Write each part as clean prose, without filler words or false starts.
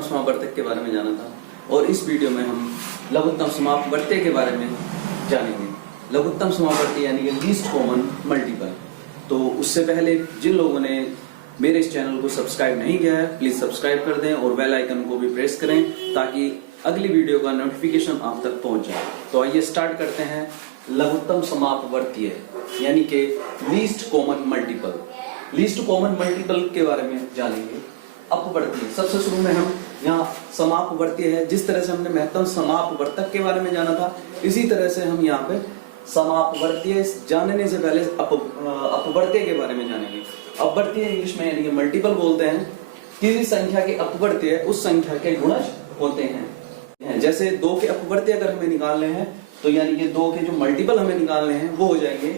लघुत्तम समापवर्तक के बारे में जाना था और इस वीडियो में हम लघुत्तम समापवर्त्य के बारे में जानेंगे। लघुत्तम समापवर्त्य यानी कि लीस्ट कॉमन मल्टीपल। तो उससे पहले जिन लोगों ने मेरे इस चैनल को सब्सक्राइब नहीं किया है प्लीज सब्सक्राइब कर दें और बेल आइकन को भी प्रेस करें ताकि अगली वीडियो का नोटिफिकेशन आप तक पहुंच जाए। तो आइए स्टार्ट करते हैं लघुत्तम समापवर्तीय यानी कि least common multiple. Least common multiple के बारे में जानेंगे। अपवर्तीय सबसे शुरू में हम यहाँ समापवर्तीय है, जिस तरह से हमने महत्तम समापवर्तक के बारे में जाना था इसी तरह से हम यहाँ पे समापवर्तीय जानने से पहले अपवर्तीय के बारे में जानेंगे। अपवर्तीय इंग्लिश में यानी कि मल्टीपल बोलते हैं। किसी संख्या के अपवर्तीय उस संख्या के गुणज होते हैं। जैसे 2 के अपवर्तीय अगर हमें निकालने हैं तो यानी कि 2 के जो मल्टीपल हमें निकालने हैं वो हो जाएंगे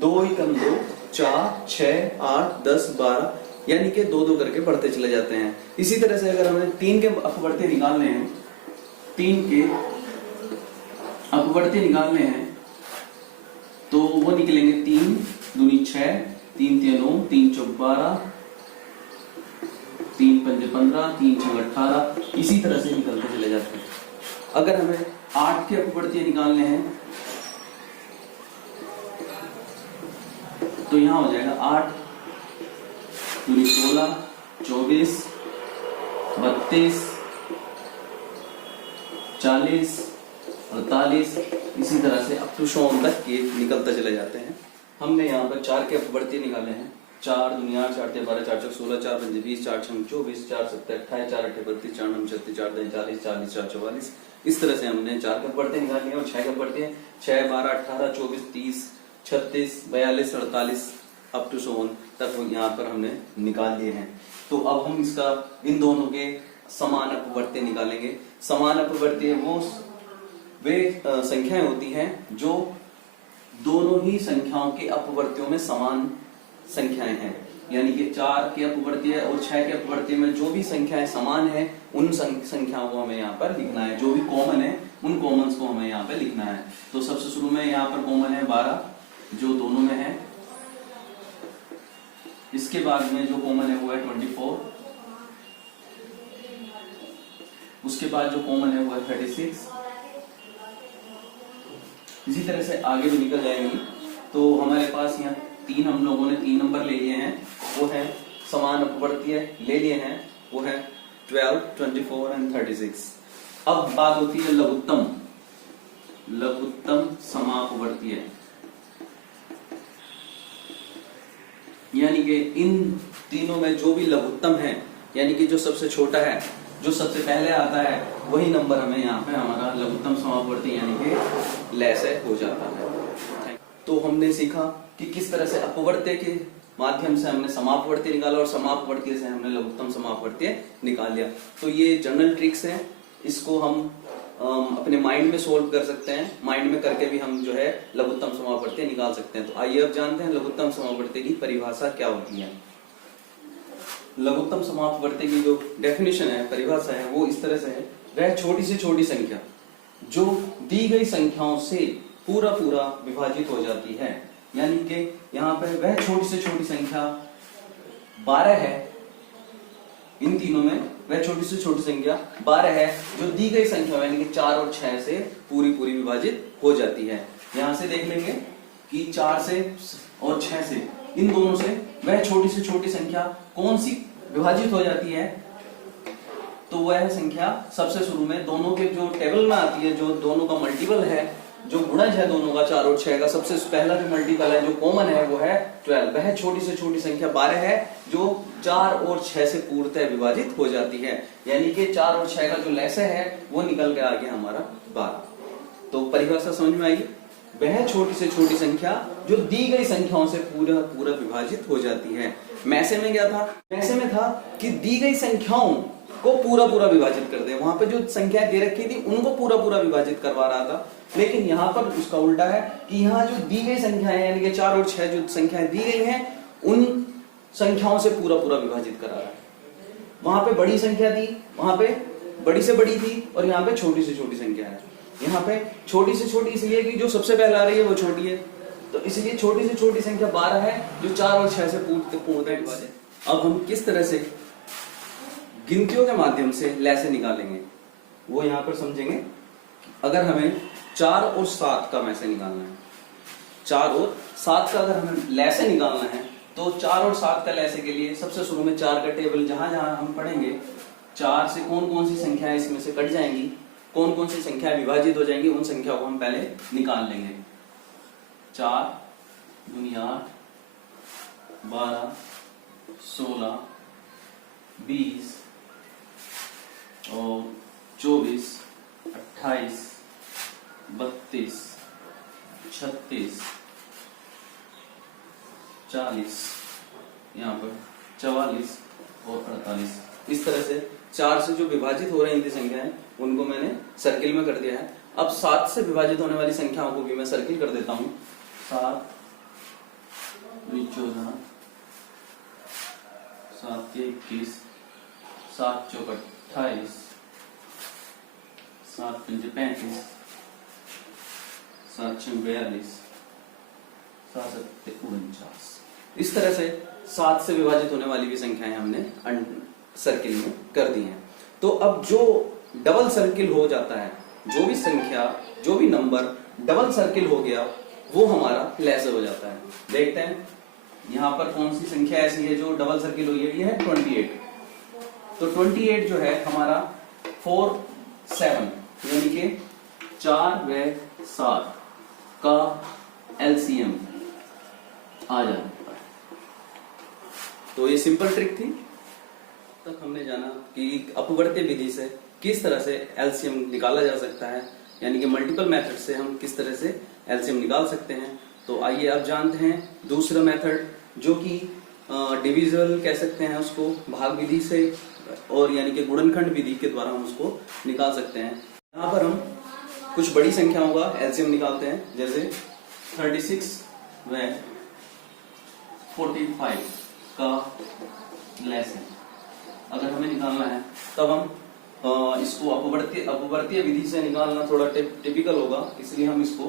2 × 2 4 6 8 10 12 यानी कि 2 करके बढ़ते चले जाते हैं। इसी तरह से अगर हमें 3 के अपवर्तीय निकालने हैं 3 के अपवर्तीय निकालने हैं तो वो निकलेंगे 3 दूनी 6 3 × 9 3 × 4 12 3 × 5 15 3 × 6 18 इसी तरह से निकलते चले जाते हैं। अगर हमें 8 के अपवर्तीय निकालने हैं तो यहां हो जाएगा 8 दूनी 16 24 32 40 48 इसी तरह से अप टू 100 तक के निकलते चले जाते हैं। हमने यहाँ पर 4 के अपवर्तीय निकाले हैं 4 दूनी 8 4 × 12 4 × 16 4 × 5 20 4 × 24 4 × 7 28 4 × 8 32 4 × 9 36 4 × 10 40 40 4 × 44 इस तरह से हमने 4 के अपवर्तीय निकाल लिए और 6 के अपवर्तीय 6 12 18 24 30 36 42 48 अप टू 100 तक यहाँ पर हमने निकाल लिए हैं। तो अब हम इसका इन दोनों के समान अपवर्तीय निकालेंगे। समान अपवर्तीय वे संख्याएं होती हैं जो दोनों ही संख्याओं के अपवर्तियों में समान संख्याएं हैं। यानी कि 4 के अपवर्तीय और 6 के अपवर्तीय में जो भी संख्याएं समान है उन संख्याओं को हमें यहाँ पर लिखना है। जो भी कॉमन है उन कॉमन्स को हमें यहाँ पर लिखना है। तो सबसे शुरू में यहाँ पर कॉमन है 12 जो दोनों में है। इसके बाद में जो कॉमन है वो है 24। उसके बाद जो कॉमन है वो है 36। इसी तरह से आगे भी निकल जाएंगी। तो हमारे पास यहाँ 3 हम लोगों ने 3 नंबर ले लिए हैं वो है समान अपवर्तीय ले लिए हैं वो है 12 24 और 36। अब बात होती है लघुत्तम समापवर्तीय यानी कि इन तीनों में जो भी लघुत्तम है यानी कि जो सबसे छोटा है जो सबसे पहले आता है वही नंबर हमें यहाँ पे हमारा लघुत्तम समापवर्तीय यानी कि लैसे हो जाता है। तो हमने सीखा कि किस तरह से अपवर्त्य के माध्यम से हमने समापवर्तीय निकाला और समापवर्तीय से हमने लघुत्तम समापवर्तीय निकाल लिया। तो ये जनरल ट्रिक्स हैं, इसको हम अपने माइंड में सोल्व कर सकते हैं। माइंड में करके भी हम जो है लघुत्तम समापवर्तीय निकाल सकते हैं। तो आइए अब जानते हैं लघुत्तम समापवर्तीय की परिभाषा क्या होती है। लघुत्तम समापवर्तीय की जो डेफिनेशन है परिभाषा है वो इस तरह से है, वह छोटी से छोटी संख्या जो दी गई संख्याओं से पूरा विभाजित हो जाती है। यानी कि यहाँ पे वह छोटी से छोटी संख्या 12 है। इन तीनों में वह छोटी से छोटी संख्या 12 है जो दी गई संख्या यानी कि 4 और 6 से पूरी विभाजित हो जाती है। यहां से देख लेंगे कि 4 से और 6 से इन दोनों से वह छोटी से छोटी संख्या कौन सी विभाजित हो जाती है। तो वह संख्या सबसे शुरू में दोनों के जो टेबल में आती है, जो दोनों का मल्टीपल है, जो गुणज है दोनों का 4 और 6 का, सबसे पहला जो मल्टीपल है जो कॉमन है वो है 12। वह छोटी से छोटी संख्या 12 है जो 4 और 6 से पूर्णतः विभाजित हो जाती है। यानी कि 4 और 6 का जो लैसा है वो निकल के आ गया हमारा 12। तो परिभाषा समझ में आई। वह छोटी से छोटी संख्या जो दी गई संख्याओं से पूरा विभाजित हो जाती है। मैसे में क्या था? मैसे में था कि दी गई संख्याओं को पूरा विभाजित कर दे। वहां पे जो संख्याएं दे रखी थी उनको पूरा विभाजित करवा रहा था। लेकिन यहाँ पर उसका उल्टा है कि यहाँ जो दी गई संख्याएं यानी कि 4 और 6 जो संख्याएं दी गई हैं उन संख्याओं से पूरा विभाजित करा रहा है। वहां पे बड़ी संख्या थी, वहां पे बड़ी से बड़ी थी और यहाँ पे छोटी से छोटी संख्या है। यहाँ पे छोटी से छोटी इसलिए कि जो सबसे पहले आ रही है वो छोटी है, तो इसलिए छोटी से छोटी संख्या 12 है जो 4 और 6 से पूर्णतः विभाजित। अब हम किस तरह से गिनतियों के माध्यम से लैसे निकालेंगे, वो यहाँ पर समझेंगे। अगर हमें 4 और 7 का मैसे निकालना है, 4 और 7 का अगर हमें लैसे निकालना है, तो 4 और 7 का लैसे के लिए सबसे शुरू में 4 का टेबल जहां जहां हम पढ़ेंगे, 4 से कौन कौन सी संख्याएं इसमें से कट जाएंगी, कौन कौन सी संख्याएं विभाजित हो जाएंगी, उन संख्याओं को हम पहले निकाल लेंगे। 4 दूनी 8, 12, 16, 20 और 24, 28, 32, 36, 40, यहाँ पर 44 और 48। इस तरह से 4 से जो विभाजित हो रही थी संख्याएं, उनको मैंने सर्किल में कर दिया है। अब 7 से विभाजित होने वाली संख्याओं को भी मैं सर्किल कर देता हूं। 7 14, 7 21, 7 चौक 28, 7 पंजे 35, 7 छः 42, 7 सत्ते 49। इस तरह से 7 से विभाजित होने वाली भी संख्याएं हमने सर्किल में कर दी हैं। तो अब जो डबल सर्किल हो जाता है, जो भी संख्या, जो भी नंबर डबल सर्किल हो गया, वो हमारा लैसे हो जाता है। देखते हैं यहाँ पर कौन सी संख्या ऐसी है जो डबल सर्किल हुई है। ये है 28। तो 28 जो है हमारा 4, 7 यानी कि 4 व 7 का एलसीएम आ जाता है। तो ये सिंपल ट्रिक थी। तक हमने जाना कि अपवर्त्य विधि से किस तरह से एलसीएम निकाला जा सकता है, यानी कि मल्टीपल मेथड से हम किस तरह से एलसीएम निकाल सकते हैं। तो आइए अब जानते हैं दूसरा मेथड, जो कि डिविजल कह सकते हैं उसको, भाग विधि से, और यानी कि गुणनखंड विधि के द्वारा हम उसको निकाल सकते हैं। यहाँ पर हम कुछ बड़ी संख्याओं का एलसीएम निकालते हैं, जैसे 36 व 45 का लैसे अगर हमें निकालना है, तब हम इसको अपवर्तीय विधि से निकालना थोड़ा टिपिकल होगा, इसलिए हम इसको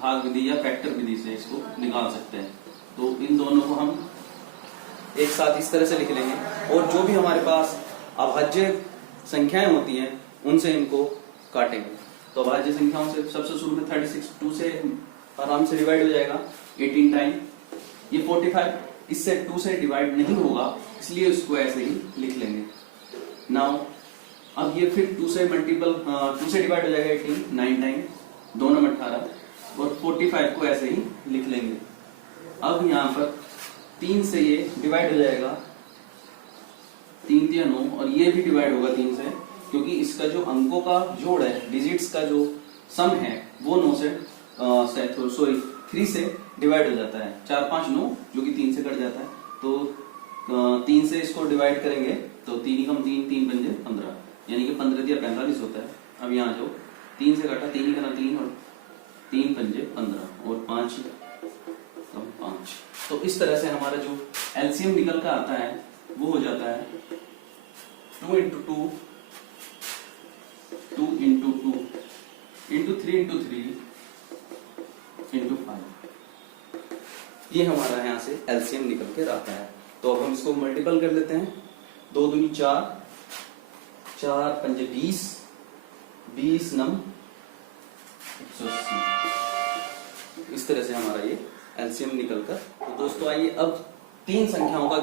भाग विधि या फैक्टर विधि से इसको निकाल सकते हैं। तो इन दोनों को हम एक साथ इस तरह से लिख लेंगे, और जो भी हमारे पास अभाज्य संख्याएं होती हैं उनसे इनको काटेंगे। तो अभाज्य संख्याओं से सबसे शुरू में 36 2 से आराम से डिवाइड हो जाएगा 18 टाइम। ये 45 इससे 2 से डिवाइड नहीं होगा, इसलिए इसको ऐसे ही लिख लेंगे। नाउ अब ये फिर 2 से डिवाइड हो जाएगा 18 9 टाइम, 2 नंबर 18, और 45 को ऐसे ही लिख लेंगे। अब यहाँ पर 3 से ये डिवाइड हो जाएगा, 3 3 9, और ये भी डिवाइड होगा 3 से, क्योंकि इसका जो अंकों का जोड़ है, डिजिट्स का जो सम है, वो 9 से 3 से डिवाइड हो जाता है। 4 5 9 जो कि 3 से कट जाता है, तो 3 से इसको डिवाइड करेंगे तो 3 कम 3 3 पंजे 15, यानी कि 15 दिया 45 होता है। अब यहाँ जो 3 से कटा 3 करा 3 और 3 पंजे 15 और 5 कम 5। तो इस तरह से हमारा जो एलसीएम निकल कर आता है वो हो जाता है 2 into 2 2 into 2 into 3 into 3 into 5। ये हमारा यहाँ से एलसीएम निकल के आता है। तो अब हम इसको मल्टीपल कर लेते हैं। 2 दूनी 4, 4 पंजे 20, 20 नम 180। इस तरह से हमारा ये एलसीएम निकलकर। तो दोस्तों आइए अब 3 संख्याओं का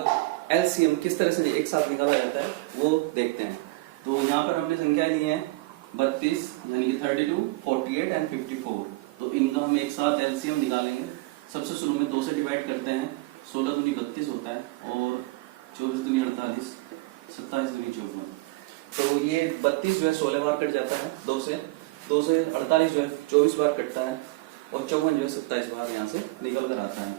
एलसीएम किस तरह से एक साथ निकाला जाता है वो देखते हैं। तो यहाँ पर हमने संख्याएं ली हैं 32 यानी कि 32, 48 एंड 54। तो इनका हम एक साथ एलसीएम निकालेंगे। सबसे शुरू में 2 से डिवाइड करते हैं, 16 दूनी 32 होता है, और 24 दूनी 48, 27 दूनी 54। तो ये 32 जो है 16 बार कट जाता है 2 से 48 जो है 24 बार कटता है, और 54 जो है 27 बार यहाँ से निकल कर आता है।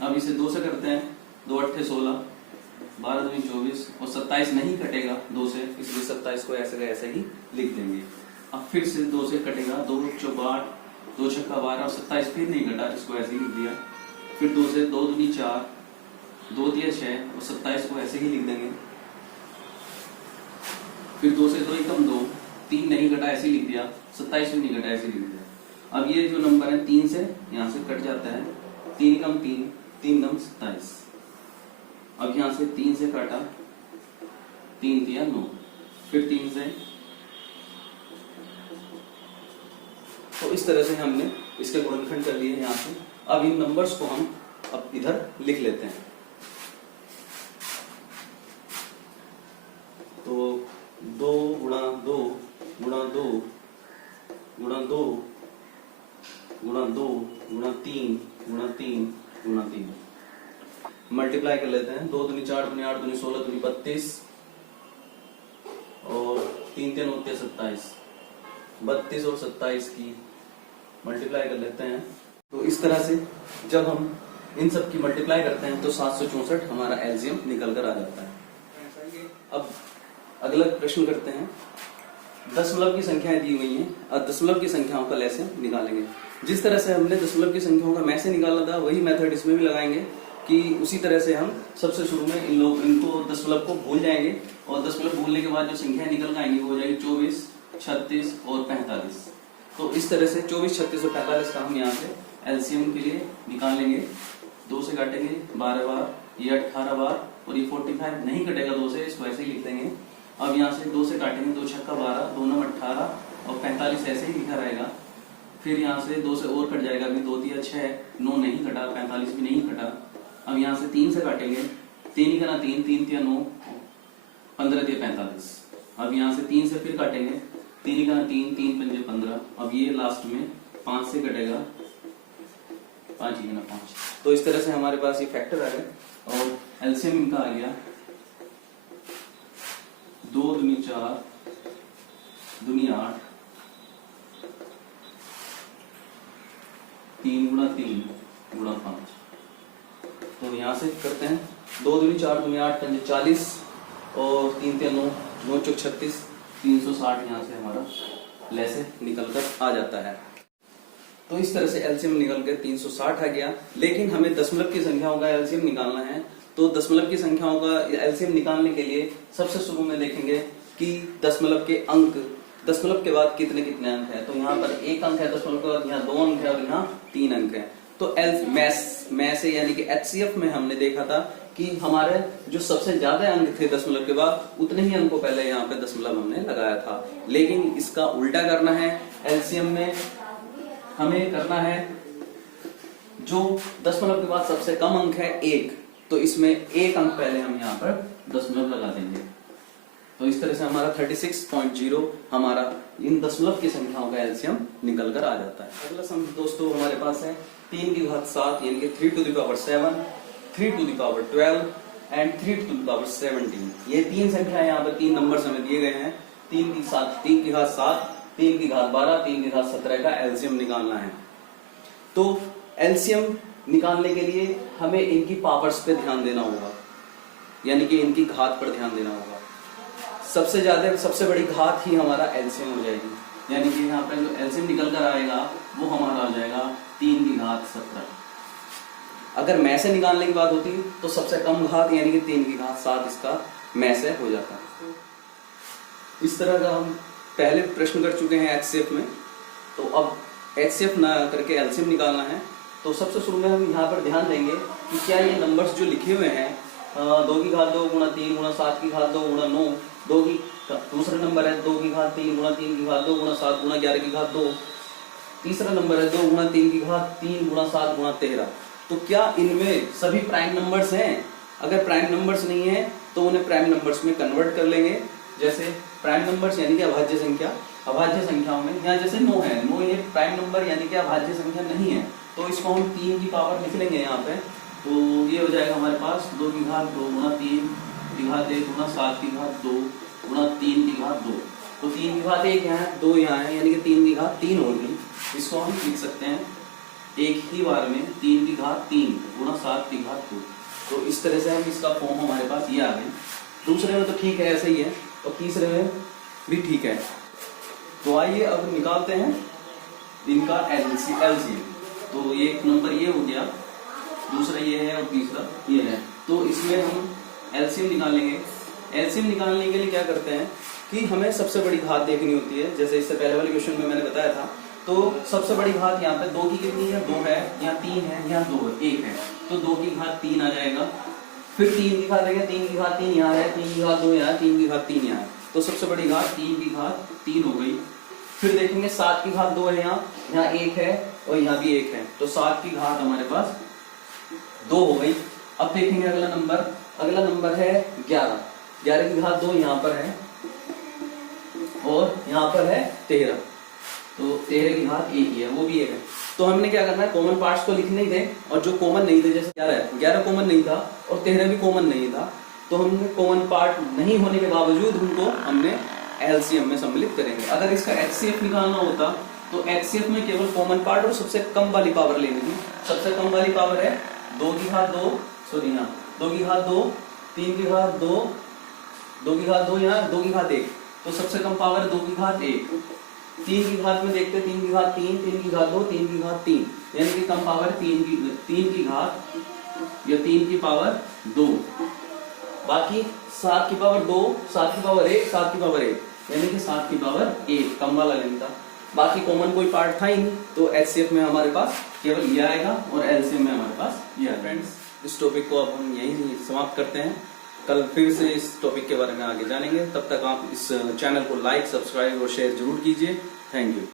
अब इसे 2 से करते हैं, 2 8 16, 12 दूनी 24, और 27 नहीं कटेगा 2 से, इसलिए 27 को ऐसे का ऐसे ही लिख देंगे। अब फिर से 2 से कटेगा, 2 चौक 8, 2 छक्का 12, और 27 फिर नहीं कटा, इसको ऐसे ही लिख दिया। फिर 2 से 2 दूनी 4, 2 तिया 6, और 27 को ऐसे ही लिख देंगे। फिर 2 से 2 एकम 2, 3 नहीं कटा ऐसे ही लिख दिया, 27 भी नहीं कटा ऐसे ही लिख दिया। अब ये जो नंबर है 3 से यहाँ से कट जाता है, 3 कम 3, 3 नम 27। अब यहाँ से 3 से काटा, 3 तिया 9, फिर 3 से, तो इस तरह से हमने इसके गुणनखंड कर लिए यहाँ से। अब इन नंबर्स को हम अब इधर लिख लेते हैं। तो 2 गुणा 2 गुणा 2 गुणा 2 गुणा 2 गुणा 3 गुणा 3 गुणा 3 मल्टीप्लाई कर लेते हैं। 2 दूनी 4 दूनी 8 दूनी 16 दूनी 32 और 3 3 होते 27, 32 और 27 की मल्टीप्लाई कर लेते हैं। तो इस तरह से जब हम इन सब की मल्टीप्लाई करते हैं तो 764 हमारा एलसीएम निकल कर आ जाता है। अब अगला प्रश्न करते हैं। दशमलव की संख्याएं दी हुई हैं और दशमलव की संख्याओं का लैसे निकालेंगे। जिस तरह से हमने दशमलव की संख्याओं का मैसे निकाला था वही मेथड इसमें भी लगाएंगे कि उसी तरह से हम सबसे शुरू में इनको दशमलव को भूल जाएंगे और दशमलव भूलने के बाद जो संख्याएं निकल आएंगी वो हो जाएगी 24, 36 और 45। तो इस तरह से 24, 36 और 45 का हम यहाँ से एलसीएम के लिए निकाल लेंगे। 2 से काटेंगे 12 बार, ये 18 बार और ये 45 नहीं कटेगा 2 से, इसको ऐसे ही लिख देंगे। अब यहाँ से 2 से काटेंगे, 2 छक्का 12, 2 9 18 और 45 ऐसे ही लिखा रहेगा। फिर यहाँ से 2 से और कट जाएगा, अभी 2 तिया 6, 9 नहीं कटा, 45 भी नहीं कटा। अब यहाँ से 3 से काटेंगे, 3 ही करना 3, 3 तिया 9, 15 तिया 45। अब यहाँ से 3 से फिर काटेंगे, 3 ही करना 3, 3 पंजे 15। अब ये लास्ट में 5 से कटेगा, 5 ही करना 5। तो इस तरह से हमारे पास ये फैक्टर आ गए और एलसीएम इनका आ गया 2 दूनी 4 दूनी 8, 3 गुणा 3 गुणा 5। तो यहाँ से करते हैं 2 दूनी 4 दूनी 8 पंजे 40 और 3 तिया 9, 9 चौक 36, 360 यहाँ से हमारा लैसे निकल कर आ जाता है। तो इस तरह से एलसीएम निकल के 360 आ गया। लेकिन हमें दशमलव की संख्याओं का एलसीएम निकालना है। तो दशमलव की संख्याओं का एलसीएम निकालने के लिए सबसे शुरू में देखेंगे कि दशमलव के अंक, दशमलव के बाद कितने कितने अंक है। तो यहाँ पर 1 अंक है दशमलव के बाद, यहाँ 2 अंक है और यहाँ 3 अंक है। तो मैसे यानी कि एचसीएफ में हमने देखा था कि हमारे जो सबसे ज्यादा अंक थे दशमलव के बाद उतने ही अंकों पहले यहाँ पे दशमलव हमने लगाया था। लेकिन इसका उल्टा करना है। एलसीएम में हमें करना है जो दशमलव के बाद सबसे कम अंक है 1, तो इसमें 1 अंक पहले हम यहाँ पर दशमलव लगा देंगे। तो इस तरह से हमारा 36.0 हमारा इन दशमलव की संख्याओं का एलसीएम निकल कर आ जाता है। अगला सम दोस्तों हमारे पास है 3 की घात 7 यानी कि 3 to the power 7, 3 to the power 12 and 3 to the power 17। ये 3 संख्याएं यहाँ पर 3 नंबर हमें दिए गए हैं। 3 की घात 7, 3 की घात 12, 3 की घात 17 का एलसीएम निकालना है। तो एलसीएम निकालने के लिए हमें इनकी पावर्स पे ध्यान देना होगा, यानी कि इनकी घात पर ध्यान देना होगा। सबसे बड़ी घात ही हमारा एलसीएम हो जाएगी, यानी कि यहाँ पर जो एलसीएम निकल कर आएगा वो हमारा हो जाएगा 3 की घात 17। अगर मैं से निकालने की बात होती तो सबसे कम घात यानी कि 3 की घात 7 इसका मैं से हो जाता। इस तरह का हम पहले प्रश्न कर चुके हैं एचसीएफ में। तो अब एचसीएफ ना करके एलसीएम निकालना है। तो सबसे शुरू में हम यहाँ पर ध्यान देंगे कि क्या ये नंबर्स जो लिखे हुए हैं 2 की घात 2 गुणा 3 गुणा 7 की घात 2 गुणा 9, 2 की दूसरा नंबर है 2 की घात 3 गुणा 3 की घात 2 गुणा 7 गुणा 11 की घात 2, तीसरा नंबर है 2 गुणा 3 की घात 3 गुणा 7 गुणा 13। तो क्या इनमें सभी प्राइम नंबर्स हैं? अगर प्राइम नंबर्स नहीं है तो उन्हें प्राइम नंबर्स में कन्वर्ट कर लेंगे। जैसे प्राइम नंबर्स यानी कि अभाज्य संख्या, अभाज्य संख्याओं में यहाँ जैसे 9 है, 9 ये प्राइम नंबर यानी कि अभाज्य संख्या नहीं है, तो इसको हम 3 की पावर लिख लेंगे यहाँ पे। तो ये हो जाएगा हमारे पास 2 की घात 2 गुणा 3 की घात 1 गुणा 7 की घात 2 गुणा 3 की घात 2। तो 3 की घात 1 यहाँ है, 2 यहाँ है, यानी कि 3 की घात 3 होगी। इसको हम लिख सकते हैं एक ही बार में 3 की घात 3 गुणा 7 की घात 2। तो इस तरह से हम इसका फॉर्म हमारे पास ये आ गए। दूसरे में तो ठीक है ऐसे ही है, और तीसरे में भी ठीक है। तो आइए अब निकालते हैं इनका एलसीएम। तो ये एक नंबर ये हो गया, दूसरा ये है और तीसरा ये है। तो इसमें हम एलसीएम निकालेंगे। एलसीएम निकालने के लिए क्या करते हैं कि हमें सबसे बड़ी घात देखनी होती है। जैसे इससे पहले वाले क्वेश्चन में मैंने बताया था, तो सबसे बड़ी घात यहाँ पे 2 की कितनी है, 2 है, यहाँ 3 है, यहाँ 2 है, 1 है, तो 2 की घात 3 आ जाएगा। फिर 3 की घात है, 3 की घात 3 यहाँ है, 3 की घात 2 यहाँ है, 3 की घात 3 यहाँ है, तो सबसे बड़ी घात 3 की घात 3 हो गई। फिर देखेंगे 7 की घात 2 है, यहाँ 1 है और यहाँ भी 1 है, तो 7 की घात हमारे पास 2 हो गई। अब देखेंगे अगला नंबर है 11। 11 की घात 2 यहाँ पर है और यहाँ पर है 13, तो 13 की घात 1 ही है, वो भी 1 है। तो हमने क्या करना है, कॉमन पार्ट्स तो लिखने ही थे, और जो कॉमन नहीं थे, जैसे 11 कॉमन नहीं था और 13 भी कॉमन नहीं था, तो हमने कॉमन पार्ट नहीं होने के बावजूद उनको हमने एलसीएम में सम्मिलित करेंगे। अगर इसका एचसीएफ निकालना होता तो एचसीएफ में केवल कॉमन पार्ट और सबसे कम वाली पावर लेनी थी। सबसे कम वाली पावर है 2 की घात 2, सॉरी यहाँ 2 की घात 2, 3 की घात 2, 2 की घात 2, यहाँ 2 की घात 1, तो सबसे कम पावर है 2 की घात 1। 3 की घात में देखते हैं, 3 की घात 3, 3 की घात 2, 3 की घात 3, यानी कि कम पावर 3 की घात या 3 की पावर 2। बाकी 7 की पावर 2, 7 की पावर 1, 7 की पावर 1, यानी कि 7 की पावर 1 कम वाला लेना था। बाकी कॉमन कोई पार्ट था ही नहीं, तो एचसीएफ में हमारे पास केवल ये आएगा और एलसीएम में हमारे पास ये आएगा। फ्रेंड्स, इस टॉपिक को अब हम यहीं समाप्त करते हैं। कल फिर से इस टॉपिक के बारे में आगे जानेंगे। तब तक आप इस चैनल को लाइक, सब्सक्राइब और शेयर जरूर कीजिए। Thank you.